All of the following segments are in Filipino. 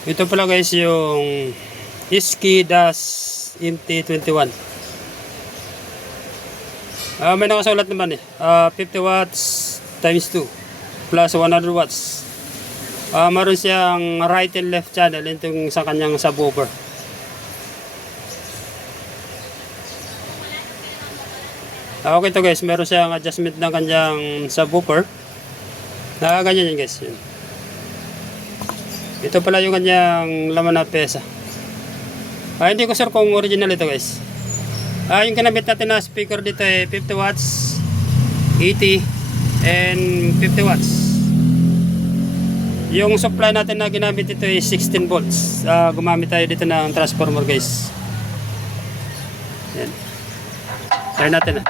Ito pala guys yung Ski-MT21. May nakasulat naman 50 watts times 2 plus 100 watts. Meron siyang right and left channel itong sa kanyang subwoofer. Okay to guys, meron siyang adjustment ng kanyang subwoofer. Ganyan yan guys. Yun. Ito pala yung kanyang laman na pesa. Hindi ko sure kung original ito guys. Yung kinabit natin na speaker dito 50 watts, 80 and 50 watts. Yung supply natin na ginamit ito 16 volts. Gumamit tayo dito ng transformer guys. Yan. Try natin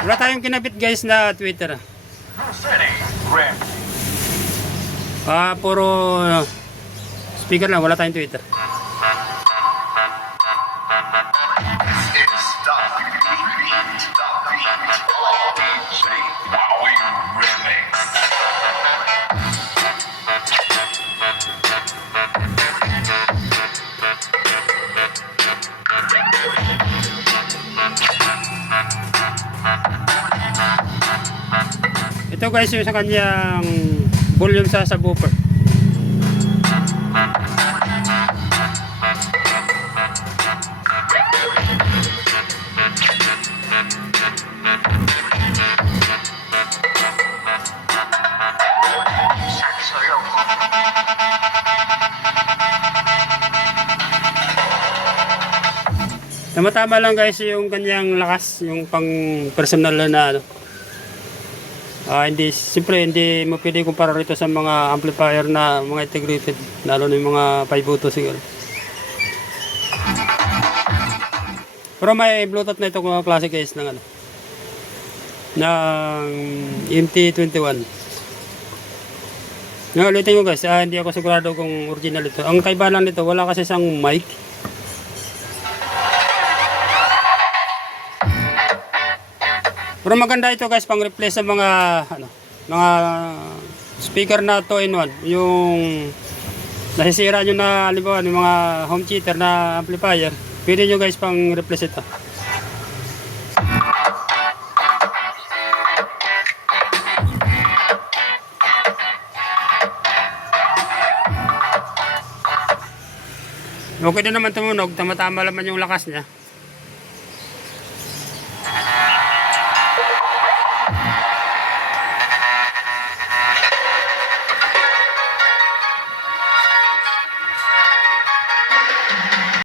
Wala tayong kinabit guys na Twitter. Puro speaker lang, wala tayong Twitter. Ito guys yung sa kanyang volume sa subwoofer. Tama-tama lang guys yung kanyang lakas, yung pang personal na hindi, siyempre hindi mo pwede kumpara rito sa mga amplifier na mga integrated, lalo na yung mga 5 siguro. Pero may Bluetooth na ito kung klase guys ng MT21. Ulitin ko guys, hindi ako sigurado kung original ito. Ang kaiba lang nito, wala kasi isang mic. Pero maganda ito guys pang replace sa mga mga speaker na 2-in-1, yung nasisira nyo na halimbawa yung mga home theater na amplifier, pwede nyo guys pang replace ito. Okay din naman tumunog, tama-tama naman yung lakas niya.